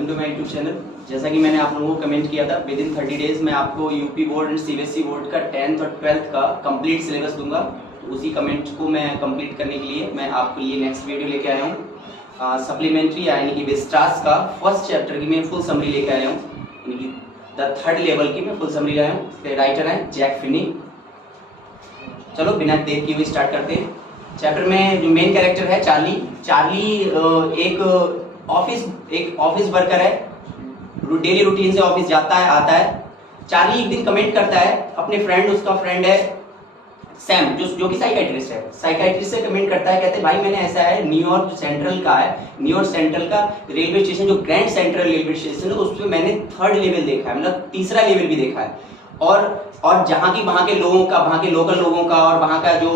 Welcome to my YouTube channel. जैसा कि मैंने आप लोगों को कमेंट किया था, विद इन 30 डेज मैं आपको UP board and CBSE board का 10th और 12th का कंप्लीट सिलेबस दूंगा। तो उसी कमेंट को मैं कंप्लीट करने के लिए मैं आपके लिए नेक्स्ट वीडियो लेके आया हूँ। सप्लीमेंट्री यानी कि विस्टास का फर्स्ट चैप्टर की मैं फुल समरी लेके आया हूँ, यानी कि द 3rd लेवल की मैं फुल समरी लाया हूँ। इसके राइटर हैं जैक फिनी। चलो बिना देर किए हुए स्टार्ट करते हैं। चैप्टर में जो मेन कैरेक्टर है चार्ली एक ऑफिस वर्कर है। डेली रूटीन से ऑफिस जाता है आता है। चार्ली एक दिन कमेंट करता है अपने फ्रेंड, उसका फ्रेंड है सैम जो कि साइकाइट्रिस्ट है। साइकाइट्रिस्ट से कमेंट करता है, कहते हैं भाई मैंने ऐसा है न्यूयॉर्क सेंट्रल का रेलवे स्टेशन, जो ग्रैंड सेंट्रल रेलवे स्टेशन है, उस पर मैंने 3rd लेवल देखा है, मतलब 3रा लेवल भी देखा है। और जहाँ के लोगों का, वहाँ के लोकल लोगों का और वहाँ का जो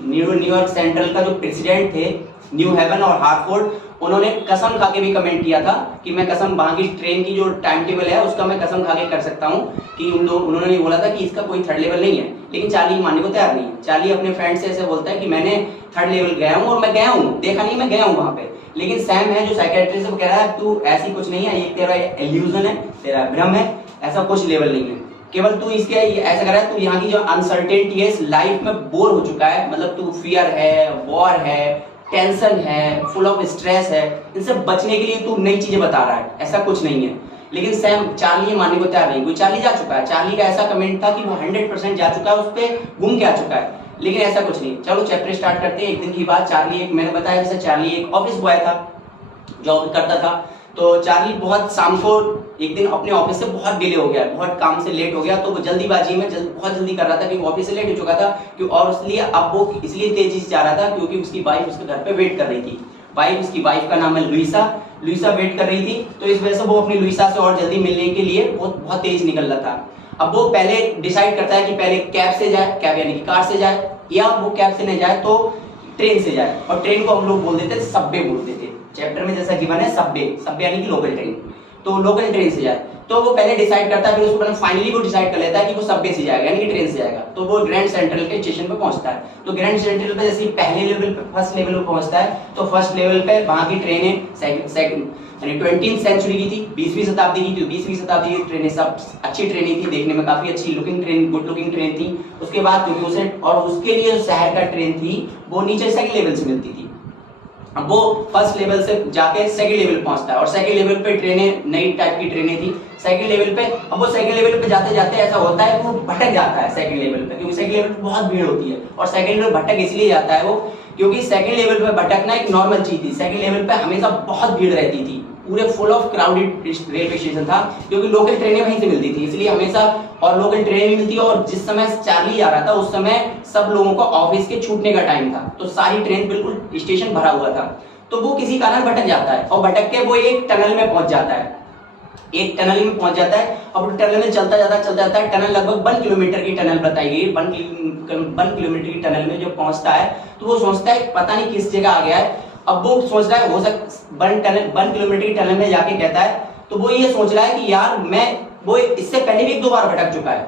न्यूयॉर्क सेंट्रल का जो प्रेसिडेंट थे न्यू हेवन और हार्टफोर्ड, उन्होंने कसम खा के भी कमेंट किया था कि मैं कसम वहाँ की ट्रेन की जो टाइम टेबल है उसका मैं कसम खा के कर सकता हूँ कि उन्होंने बोला था कि इसका कोई 3rd लेवल नहीं है। लेकिन चार्ली मानने को तैयार नहीं है। चार्ली अपने फ्रेंड से ऐसे बोलता है कि मैंने 3rd लेवल गया हूँ और मैं गया हूँ, देखा नहीं, मैं गया हूँ वहाँ पे। लेकिन सैम है जो साइकियाट्रिस्ट से, वो कह रहा है तू ऐसी कुछ नहीं है, ये तेरा इल्यूजन है, तेरा भ्रम है, ऐसा कुछ लेवल नहीं है, केवल तू इसके ऐसा कर रहा है, तू यहाँ की जो अनसर्टेनिटी है, लाइफ में बोर हो चुका है, मतलब तू फियर है, वॉर है, टेंशन है, फुल ऑफ स्ट्रेस है, इनसे बचने के लिए तू नई चीजें बता रहा है, ऐसा कुछ नहीं है। लेकिन चार्ली मानने को तैयार नहीं। कोई चार्ली जा चुका है, चार्ली का ऐसा कमेंट था कि वो 100% जा चुका है, उस पर घूम के आ चुका है, लेकिन ऐसा कुछ नहीं। चलो चैप्टर स्टार्ट करते हैं। एक दिन की बात, चार्ली मैंने बताया जैसे चार्ली एक ऑफिस बॉय था, जॉब करता था। तो चार्ली बहुत शाम को एक दिन अपने ऑफिस से बहुत डिले हो गया, बहुत काम से लेट हो गया, तो वो जल्दीबाजी में बहुत जल्दी कर रहा था क्योंकि ऑफिस से लेट हो चुका था। और इसलिए अब वो इसलिए तेजी से जा रहा था क्योंकि उसकी वाइफ उसके घर पे वेट कर रही थी। उसकी वाइफ का नाम है लुइसा वेट कर रही थी, तो इस वजह से वो अपनी लुइसा से और जल्दी मिलने के लिए बहुत तेज निकल रहा था। अब वो पहले डिसाइड करता है कि पहले कैब से जाए, कैब यानी कि कार से जाए, या वो कैब से नहीं जाए तो ट्रेन से जाए। और ट्रेन को हम लोग बोल देते थे सबवे बोलते थे, चैप्टर में जैसा गिवन है सबवे यानी कि लोकल ट्रेन, तो लोकल ट्रेन से जाए। तो वो पहले डिसाइड करता है, फिर उसको फाइनली वो डिसाइड कर लेता है कि वो सबवे से जाएगा यानी कि ट्रेन से जाएगा। तो वो ग्रैंड सेंट्रल के स्टेशन पे पहुंचता है। तो ग्रैंड सेंट्रल पे जैसे पहले लेवल पे, फर्स्ट लेवल पे पहुंचता है, तो फर्स्ट लेवल पे वहां की ट्रेनें यानी 20th सेंचुरी की थी, 20वीं शताब्दी की थी। 20वीं शताब्दी की ट्रेनें सब अच्छी ट्रेनें थी, देखने में काफी अच्छी looking train, good looking train थी। उसके बाद क्योंकि उसे और उसके लिए जो शहर का ट्रेन थी वो नीचे 2nd लेवल से मिलती थी। अब वो फर्स्ट लेवल से जाके 2nd लेवल पहुंचता है, और 2nd लेवल पे ट्रेनें नई टाइप की ट्रेनें थी 2nd लेवल पे। अब वो 2nd लेवल पे जाते जाते ऐसा होता है वो भटक जाता है 2nd लेवल पे, क्योंकि 2nd लेवल पे बहुत भीड़ होती है। और 2nd लेवल भटक इसलिए जाता है वो क्योंकि 2nd लेवल पे भटकना एक नॉर्मल चीज थी। 2nd लेवल पे हमेशा बहुत भीड़ रहती थी, पूरे full of crowded railway station था, क्योंकि लोकल ट्रेनें वहीं से मिलती थी इसलिए हमेशा, और लोकल ट्रेनें भी मिलती है। और जिस समय चार्ली आ रहा था उस समय सब लोगों को ऑफिस के छूटने का टाइम था, तो सारी ट्रेन बिल्कुल स्टेशन भरा हुआ था। तो वो किसी कारण भटक जाता है, और भटक के वो एक टनल में पहुंच जाता है। और टनल में चलता जाता है। टनल लगभग 1 किलोमीटर की टनल बताई गई। 1 किलोमीटर की टनल में जब पहुंचता है तो वो सोचता है पता नहीं किस जगह आ गया है। अब वो सोच रहा है हो सकता 1 किलोमीटर की टनल में जाके कहता है, तो वो ये सोच रहा है कि यार वो इससे पहले भी 2 बार भटक चुका है।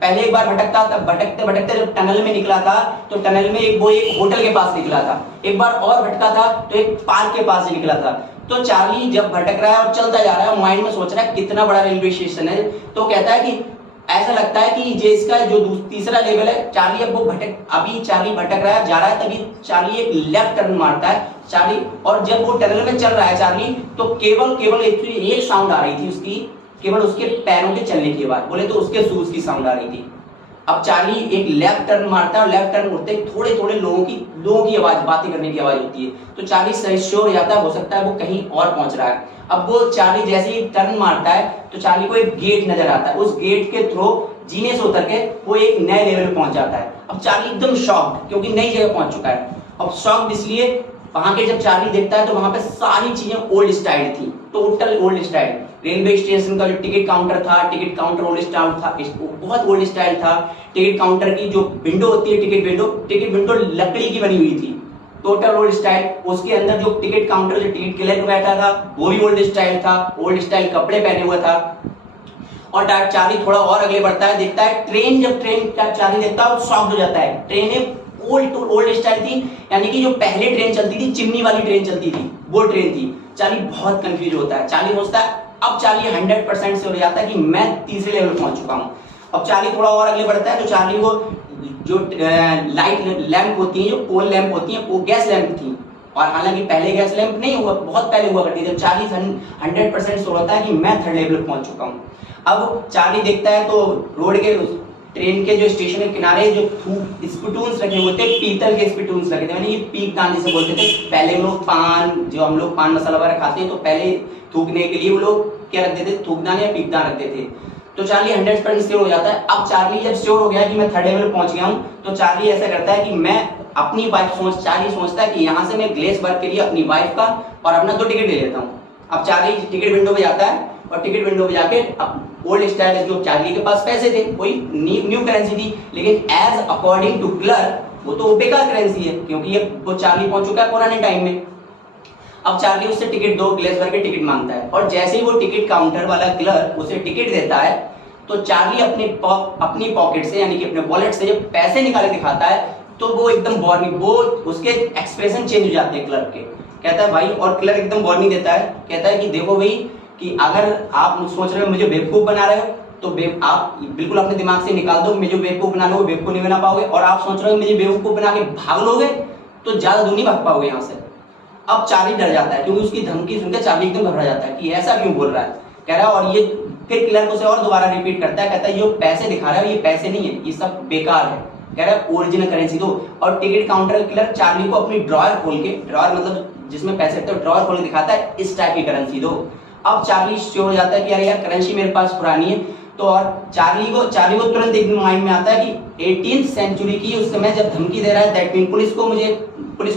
पहले एक बार भटकता, तब भटकते जब टनल में निकला था तो टनल में एक होटल के पास निकला था। एक बार और भटका था तो एक पार्क के पास निकला था। तो चार्ली जब भटक रहा है और चलता जा रहा है, माइंड में सोच रहा है कितना बड़ा रेलवे स्टेशन है, तो कहता है कि ऐसा लगता है कि ये इसका जो 3रा लेवल है। चार्ली चार्ली भटक रहा है, जा रहा है, तभी चार्ली एक लेफ्ट टर्न मारता है चार्ली। और जब वो टनल में चल रहा है चार्ली, तो केवल एक साउंड आ रही थी उसकी, केवल उसके पैरों के चलने की आवाज, बोले तो उसके शूज की साउंड आ रही थी। अब चार्ली एक लेफ्ट टर्न मारता है, और लेफ्ट टर्न उठते थोड़े लोगों की आवाज, बातें करने की आवाज होती है। तो चार्ली सही श्योर हो जाता है, हो सकता है वो कहीं और पहुंच रहा है। अब वो चार्ली जैसे ही टर्न मारता है तो चार्ली को एक गेट नजर आता है। उस गेट के थ्रू जीने से उतर के वो एक नए लेवल पे पहुंच जाता है। अब चार्ली एकदम शॉक्ड, क्योंकि नई जगह पहुंच चुका है। अब शॉक्ड इसलिए वहां के जब चार्ली देखता है तो वहां पे सारी चीजें ओल्ड स्टाइल थी, total old style. Railway station का जो टिकट काउंटर ओल्ड स्टाइल था, बहुत ओल्ड स्टाइल था। टिकट काउंटर की जो विंडो होती है, टिकट विंडो लकड़ी की बनी हुई थी, टोटल ओल्ड स्टाइल। उसके अंदर जो टिकट काउंटर, जो टिकट क्लर्क बैठा था वो भी ओल्ड स्टाइल था, ओल्ड स्टाइल कपड़े पहने हुआ था। और चार्ली थोड़ा और आगे बढ़ता है, देखता है ट्रेन, जब ट्रेन का चार्ली देखता है शॉक्ड हो जाता है। ट्रेनें ओल्ड स्टाइल थी, यानी कि जो पहले ट्रेन चलती थी चिमनी वाली ट्रेन चलती थी, वो ट्रेन थी। चार्ली बहुत कंफ्यूज होता है। चार्ली सोचता है, अब चार्ली 100% से हो जाता है कि मैं तीसरे लेवल पहुंच चुका हूँ। अब चार्ली थोड़ा और आगे बढ़ता है तो चार्ली को जो लाइट लैंप होती है, जो पोल लैंप होती है, वो गैस लैंप थी। और हालांकि पहले गैस लैंप नहीं हुआ, बहुत पहले हुआ करती थी। चार्ली 100% से होता है कि मैं थर्ड लेवल पहुंच चुका हूँ। अब चार्ली देखता है तो रोड के ट्रेन के जो स्टेशन के किनारे जो स्पिटून्स रखे हुए थे, पीतल के स्पिटून्स रखे थे, यानी ये पीक दान जिसे बोलते थे। पहले लोग पान, जो हम लोग पान मसाला वगैरह खाते हैं, तो पहले थूकने के लिए वो लोग क्या रखते थे, थूकदान या पीकदान रखते थे। तो चार्ली 100% श्योर हो जाता है। अब चार्ली जब श्योर हो गया कि मैं थर्ड लेवल पहुंच गया हूँ, तो चार्ली ऐसा करता है कि मैं अपनी वाइफ चार्ली सोचता है कि यहाँ से मैं ग्लेसबर्ग के लिए अपनी वाइफ का और अपना 2 टिकट ले लेता हूँ। अब चार्ली टिकट विंडो पे जाता है और टिकट विंडो पे जाके ओल्ड स्टाइल, जो चार्ली के पास पैसे थे, कोई न्यू करेंसी थी, लेकिन एज अकॉर्डिंग टू क्लर्क वो तो बेकार करेंसी है, क्योंकि ये वो चार्ली पहुंच चुका है पुराने टाइम में। अब चार्ली उससे टिकट, 2 ग्लेसबर्ग के टिकट मांगता है, और जैसे ही वो टिकट काउंटर वाला क्लर्क उसे टिकट देता है, तो चार्ली अपनी पॉकेट से, यानी कि अपने वॉलेट से जब पैसे निकाले दिखाता है, तो वो एकदम वार्निंग, वो उसके एक्सप्रेशन चेंज हो जाते हैं क्लर्क के। कहता है भाई, और क्लर्क एकदम वार्निंग देता है, कहता है कि देखो भाई, कि अगर आप सोच रहे हो मुझे बेवकूफ बना रहे हो, तो आप बिल्कुल अपने दिमाग से निकाल दो, मुझे बेवकूफ बना लो, बेवकूफ नहीं बना पाओगे। और आप सोच रहे हो मुझे बेवकूफ बना के भाग लोगे, तो ज्यादा दूर नहीं भाग पाओगे यहाँ से। अब चार्ली डर जाता है, क्योंकि उसकी धमकी सुनकर चार्ली एकदम घबरा जाता है कि ऐसा क्यों बोल रहा है। कह रहा है, और ये फिर क्लर्क उसे और दोबारा रिपीट करता है, कहता है जो पैसे दिखा रहा है ये पैसे नहीं है, ये सब बेकार है। कह रहा है ओरिजिनल करेंसी दो। और टिकट काउंटर क्लर्क चार्ली को अपनी ड्रॉयर खोल के, ड्रॉयर मतलब जिसमें पैसे रखते हो, ड्रॉयर खोल के दिखाता है, इस टाइप की करेंसी दो। अब चार्ली श्योर हो जाता है कि यार करेंसी मेरे पास पुरानी है। तो और चार्ली को तुरंत एक माइंड में आता है कि 18th सेंचुरी की उस समय जब धमकी दे रहा है, दैट मीन पुलिस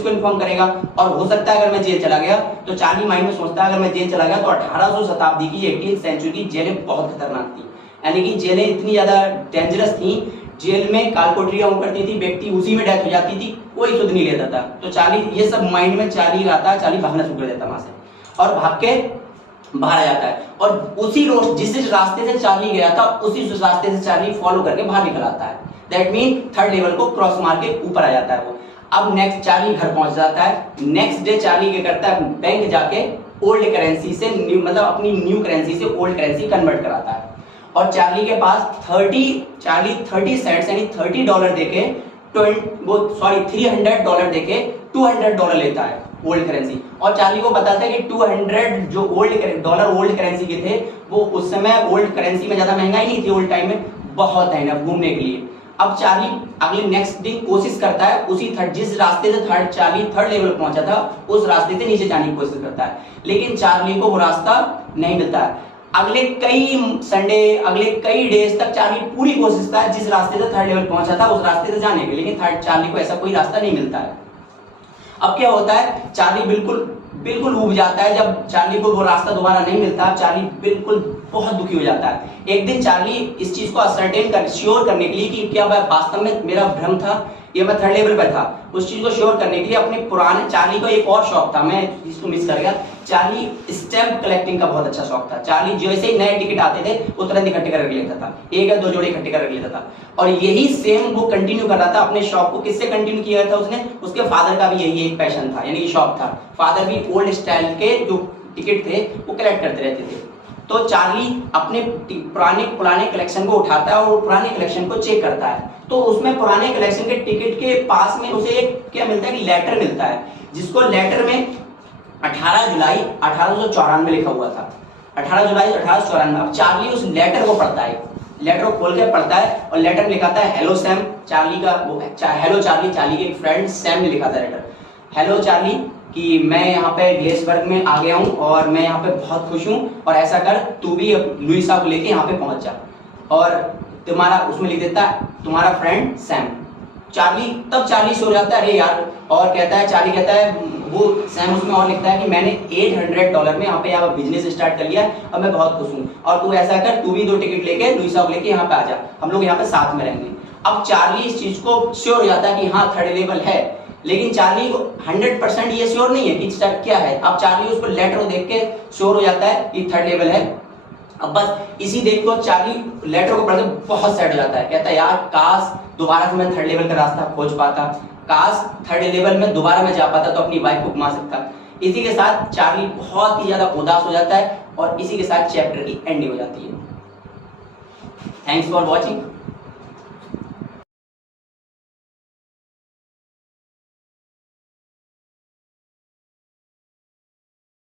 को इन्फॉर्म करेगा, और हो सकता है अगर मैं जेल चला गया, तो चार्ली माइंड में सोचता है अगर मैं जेल चला गया तो 1800 शताब्दी की 18th सेंचुरी की जेलें बहुत खतरनाक थी, यानी कि जेलें इतनी ज्यादा डेंजरस थी। जेल में कालकोठरियां हुआ करती थी, व्यक्ति उसी में डेथ हो जाती थी, कोई सुध नहीं लेता था। तो चार्ली, ये सब माइंड में चार्ली आता है, चार्ली भागना शुरू कर देता वहां से और भाग के बाहर आ जाता है। और उसी रोड जिस रास्ते से चार्ली गया था, उसी रास्ते से चार्ली फॉलो करके बाहर निकल आता है। दैट मीन थर्ड लेवल को क्रॉस मार के ऊपर आ जाता है वो। अब नेक्स्ट चार्ली घर पहुंच जाता है। नेक्स्ट डे चार्ली क्या करता है, बैंक जाके ओल्ड करेंसी से न्यू, मतलब अपनी न्यू करेंसी से ओल्ड करेंसी कन्वर्ट कराता है। और चार्ली के पास 30 सेंट्स यानी $30 देके $300 देके $200 लेता है ओल्ड करेंसी। और चार्ली को पता था कि 200 जो डॉलर ओल्ड करेंसी के थे, वो उस समय ओल्ड करेंसी में ज्यादा महंगाई नहीं थी, ओल्ड टाइम में बहुत है ना घूमने के लिए। अब चार्ली अगले नेक्स्ट दिन कोशिश करता है उसी जिस रास्ते से चार्ली थर्ड लेवल पहुंचा था, उस रास्ते से नीचे जाने की कोशिश करता है, लेकिन चार्ली को वो रास्ता नहीं मिलता है। अगले कई डेज तक चार्ली पूरी कोशिश करता है जिस रास्ते से थर्ड लेवल पहुंचा था उस रास्ते से जाने के, लेकिन चार्ली को ऐसा कोई रास्ता नहीं मिलता है। अब क्या होता है, चार्ली बिल्कुल ऊब जाता है। जब चार्ली को वो रास्ता दोबारा नहीं मिलता, चार्ली बिल्कुल बहुत दुखी हो जाता है। एक दिन चार्ली इस चीज को श्योर करने के लिए कि क्या वास्तव में मेरा भ्रम था, ये मैं थर्ड लेवल पर था, उस चीज को श्योर करने के लिए अपने पुराने, चार्ली को एक और शौक था, मैं इसको मिस कर गया, चार्ली स्टैम्प कलेक्टिंग का बहुत अच्छा शौक था। चार्ली जैसे ही नए टिकट आते थे वो तुरंत इकट्ठे कर लेता था, 1 या 2 जोड़े इकट्ठे कर लेता था। और यही सेम वो कंटिन्यू कर रहा था अपने शौक को। किससे कंटिन्यू किया था उसने, उसके फादर का भी यही एक पैशन था, यानी शौक था। फादर भी ओल्ड स्टाइल के जो टिकट थे वो कलेक्ट करते रहते थे। तो चार्ली अपने पुराने कलेक्शन को उठाता है और पुराने कलेक्शन को चेक करता है, तो उसमें पुराने कलेक्शन के टिकट के पास में उसे एक क्या मिलता है कि लेटर मिलता है, जिसको लेटर में 18 जुलाई 1894 लिखा हुआ था। 18 जुलाई 1894। अब चार्ली उस लेटर को पढ़ता है, लेटर को खोल के पढ़ता है और लेटर में लिखा था हेलो सैम। चार्ली का वो हेलो चार्ली के एक फ्रेंड सैम ने लिखा था लेटर। हेलो चार्ली, कि मैं यहाँ पे ग्लेसबर्ग में आ गया हूँ और मैं यहाँ पे बहुत खुश हूँ, और ऐसा कर तू भी लुइसा को लेके यहाँ पे पहुंच जा, और तुम्हारा, उसमें लिख देता है तुम्हारा फ्रेंड सैम। तब चार्ली सो जाता है, अरे यार, और कहता है, चार्ली कहता है, वो सैम उसमें और लिखता है कि मैंने $800 में यहाँ पे बिजनेस स्टार्ट कर लिया और मैं बहुत खुश हूँ, और तू ऐसा कर, तू भी 2 टिकट लेके लुइसा को लेके यहाँ पे आ जा, हम लोग यहाँ पे साथ में रहेंगे। अब चार्ली इस चीज को श्योर हो जाता है कि हाँ थर्ड लेवल है, लेकिन चार्ली को 100% ये श्योर नहीं है कि क्या है। अब चार्ली उसको लेटर देख के श्योर हो जाता है कि थर्ड लेवल है। अब बस इसी देख को चार्ली लेटर को पढ़ के बहुत सैड हो जाता है, कहता है यार काश दोबारा से मैं थर्ड लेवल का रास्ता खोज पाता, काश थर्ड लेवल में दोबारा मैं जा पाता तो अपनी वाइफ को घुमा सकता। इसी के साथ चार्ली बहुत ही ज्यादा उदास हो जाता है और इसी के साथ चैप्टर की एंडिंग हो जाती है। Thanks for watching.